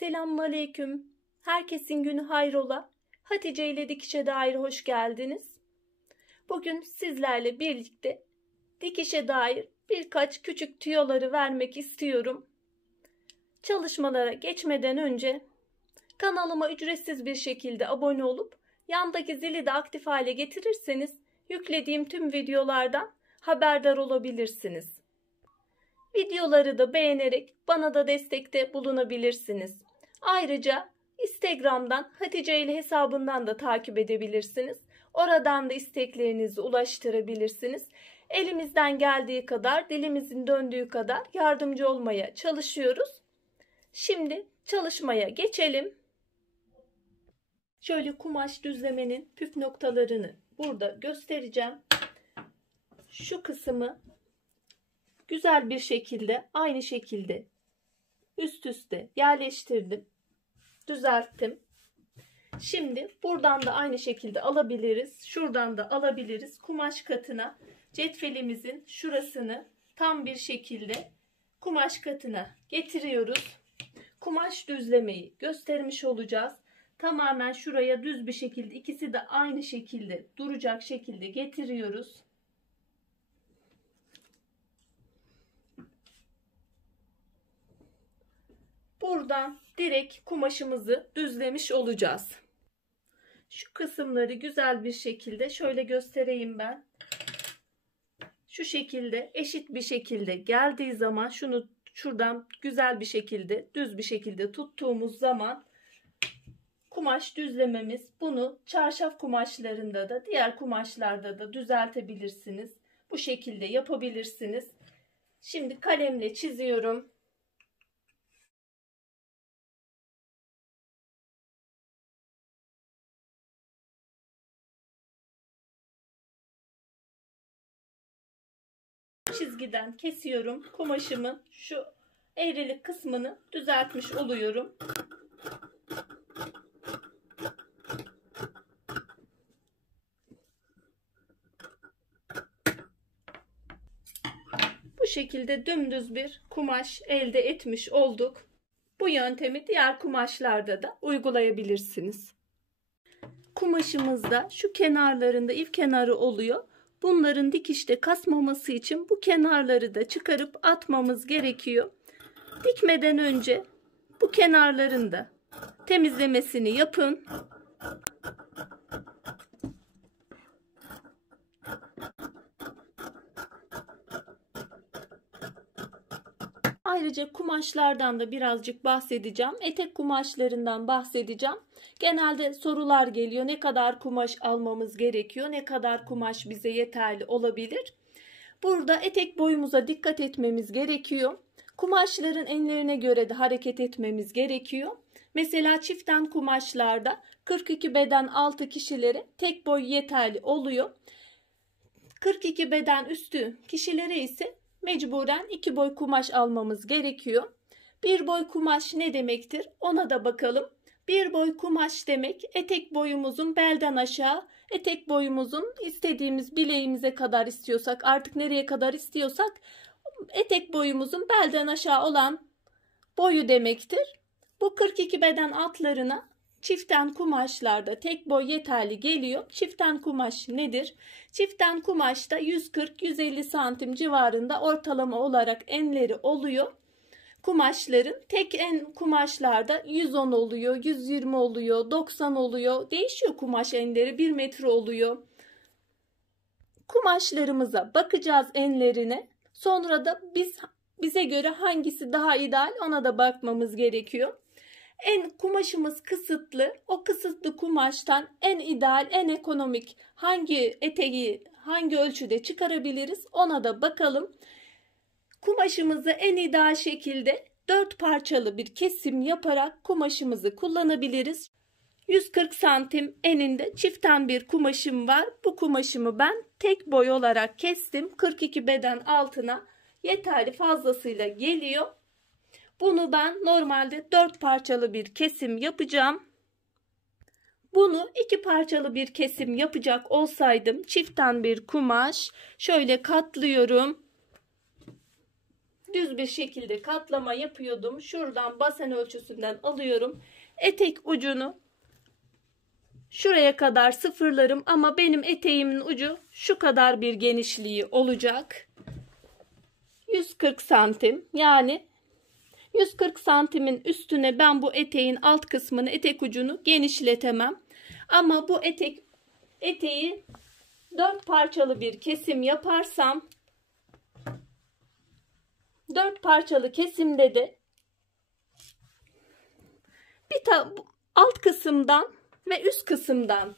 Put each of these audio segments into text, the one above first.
Selamünaleyküm. Herkesin günü hayrola. Hatice ile dikişe dair hoş geldiniz. Bugün sizlerle birlikte dikişe dair birkaç küçük tüyoları vermek istiyorum. Çalışmalara geçmeden önce kanalıma ücretsiz bir şekilde abone olup yandaki zili de aktif hale getirirseniz yüklediğim tüm videolardan haberdar olabilirsiniz. Videoları da beğenerek bana da destekte bulunabilirsiniz. Ayrıca Instagram'dan Hatice ile hesabından da takip edebilirsiniz. Oradan da isteklerinizi ulaştırabilirsiniz. Elimizden geldiği kadar, dilimizin döndüğü kadar yardımcı olmaya çalışıyoruz. Şimdi çalışmaya geçelim. Şöyle kumaş düzlemenin püf noktalarını burada göstereceğim. Şu kısmı güzel bir şekilde, aynı şekilde üst üste yerleştirdim, düzelttim. Şimdi buradan da aynı şekilde alabiliriz, şuradan da alabiliriz. Kumaş katına cetvelimizin şurasını tam bir şekilde kumaş katına getiriyoruz. Kumaş düzlemeyi göstermiş olacağız. Tamamen şuraya düz bir şekilde, ikisi de aynı şekilde duracak şekilde getiriyoruz. Buradan direkt kumaşımızı düzlemiş olacağız. Şu kısımları güzel bir şekilde şöyle göstereyim ben. Şu şekilde eşit bir şekilde geldiği zaman şunu şuradan güzel bir şekilde düz bir şekilde tuttuğumuz zaman kumaş düzlememiz, bunu çarşaf kumaşlarında da diğer kumaşlarda da düzeltebilirsiniz. Bu şekilde yapabilirsiniz. Şimdi kalemle çiziyorum. Çizgiden kesiyorum. Kumaşımın şu eğrilik kısmını düzeltmiş oluyorum. Bu şekilde dümdüz bir kumaş elde etmiş olduk. Bu yöntemi diğer kumaşlarda da uygulayabilirsiniz. Kumaşımızda şu kenarlarında ip kenarı oluyor. Bunların dikişte kasmaması için bu kenarları da çıkarıp atmamız gerekiyor. Dikmeden önce bu kenarların da temizlemesini yapın. Ayrıca kumaşlardan da birazcık bahsedeceğim. Etek kumaşlarından bahsedeceğim. Genelde sorular geliyor. Ne kadar kumaş almamız gerekiyor? Ne kadar kumaş bize yeterli olabilir? Burada etek boyumuza dikkat etmemiz gerekiyor. Kumaşların enlerine göre de hareket etmemiz gerekiyor. Mesela çiften kumaşlarda 42 beden altı kişilere tek boy yeterli oluyor. 42 beden üstü kişilere ise mecburen 2 boy kumaş almamız gerekiyor. 1 boy kumaş ne demektir? Ona da bakalım. 1 boy kumaş demek etek boyumuzun belden aşağı, etek boyumuzun istediğimiz bileğimize kadar istiyorsak, artık nereye kadar istiyorsak, etek boyumuzun belden aşağı olan boyu demektir. Bu 42 beden altlarına çiften kumaşlarda tek boy yeterli geliyor. Çiften kumaş nedir? Çiften kumaşta 140-150 santim civarında ortalama olarak enleri oluyor. Kumaşların tek en kumaşlarda 110 oluyor, 120 oluyor, 90 oluyor. Değişiyor kumaş enleri, 1 metre oluyor. Kumaşlarımıza bakacağız enlerine. Sonra da bize göre hangisi daha ideal ona da bakmamız gerekiyor. Kumaşımız kısıtlı. O kısıtlı kumaştan en ideal, en ekonomik hangi eteği hangi ölçüde çıkarabiliriz ona da bakalım. Kumaşımızı en ideal şekilde 4 parçalı bir kesim yaparak kumaşımızı kullanabiliriz. 140 santim eninde çiften bir kumaşım var. Bu kumaşımı ben tek boy olarak kestim. 42 beden altına yeterli fazlasıyla geliyor. Bunu ben normalde 4 parçalı bir kesim yapacağım. Bunu 2 parçalı bir kesim yapacak olsaydım çiften bir kumaş şöyle katlıyorum. düz bir şekilde katlama yapıyordum. Şuradan basen ölçüsünden alıyorum. Etek ucunu şuraya kadar sıfırlarım ama benim eteğimin ucu şu kadar bir genişliği olacak. 140 santim, yani 140 santimin üstüne ben bu eteğin alt kısmını, etek ucunu genişletemem. Ama bu eteği 4 parçalı bir kesim yaparsam, 4 parçalı kesimde de alt kısımdan ve üst kısımdan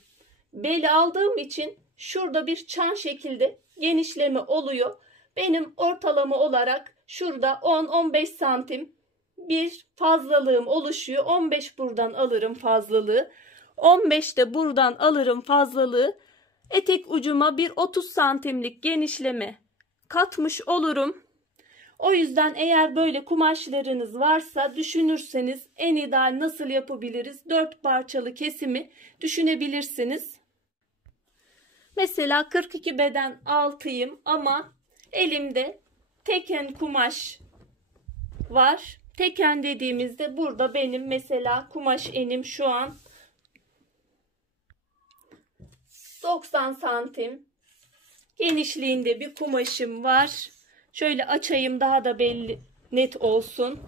beli aldığım için şurada bir çan şekilde genişleme oluyor. Benim ortalama olarak şurada 10-15 santim bir fazlalığım oluşuyor. 15 buradan alırım fazlalığı. 15 de buradan alırım fazlalığı. Etek ucuma bir 30 santimlik genişleme katmış olurum. O yüzden eğer böyle kumaşlarınız varsa düşünürseniz en ideal nasıl yapabiliriz? 4 parçalı kesimi düşünebilirsiniz. Mesela 42 beden altıyım ama elimde teken kumaş var. Teken dediğimizde burada benim mesela kumaş enim şu an 90 santim genişliğinde bir kumaşım var. Şöyle açayım daha da belli net olsun.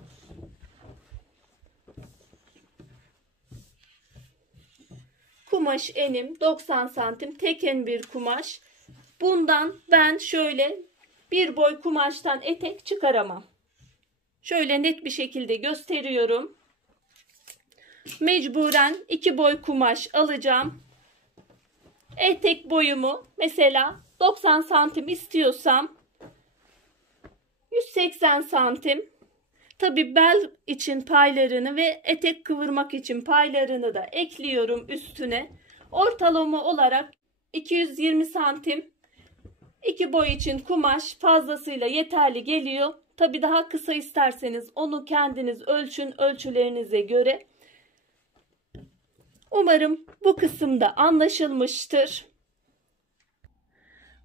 Kumaş enim 90 santim teken bir kumaş. Bundan ben şöyle bir boy kumaştan etek çıkaramam. Şöyle net bir şekilde gösteriyorum. Mecburen 2 boy kumaş alacağım. Etek boyumu mesela 90 santim istiyorsam 180 santim. Tabi bel için paylarını ve etek kıvırmak için paylarını da ekliyorum üstüne. Ortalama olarak 220 santim 2 boy için kumaş fazlasıyla yeterli geliyor. Tabi daha kısa isterseniz onu kendiniz ölçün ölçülerinize göre. Umarım bu kısımda anlaşılmıştır.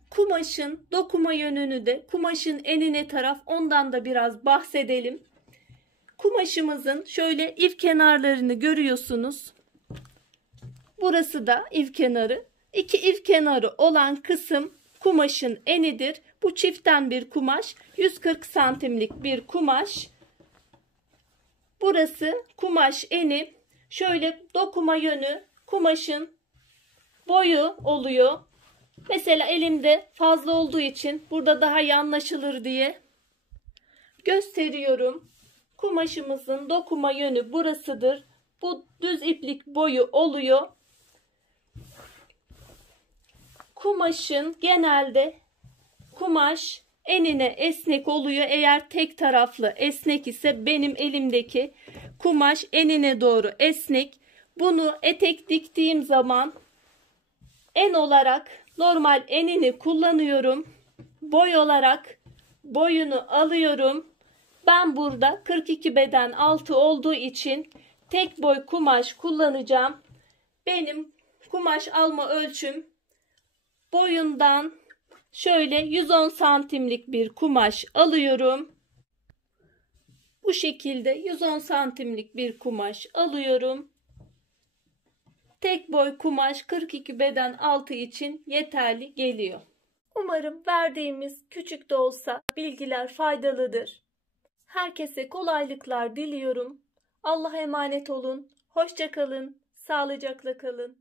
Kumaşın dokuma yönünü de kumaşın enine taraf ondan da biraz bahsedelim. Kumaşımızın şöyle ip kenarlarını görüyorsunuz. Burası da ip kenarı. 2 ip kenarı olan kısım kumaşın enidir. Bu çiften bir kumaş. 140 santimlik bir kumaş. Burası kumaş eni. Şöyle dokuma yönü kumaşın boyu oluyor. Mesela elimde fazla olduğu için burada daha iyi anlaşılır diye gösteriyorum. Kumaşımızın dokuma yönü burasıdır. Bu düz iplik boyu oluyor. Kumaşın genelde kumaş enine esnek oluyor. Eğer tek taraflı esnek ise benim elimdeki kumaş enine doğru esnek. Bunu etek diktiğim zaman en olarak normal enini kullanıyorum. Boy olarak boyunu alıyorum. Ben burada 42 beden altı olduğu için tek boy kumaş kullanacağım. Benim kumaş alma ölçüm boyundan şöyle 110 santimlik bir kumaş alıyorum. Bu şekilde 110 santimlik bir kumaş alıyorum. Tek boy kumaş 42 beden altı için yeterli geliyor. Umarım verdiğimiz küçük de olsa bilgiler faydalıdır. Herkese kolaylıklar diliyorum. Allah'a emanet olun. Hoşça kalın. Sağlıcakla kalın.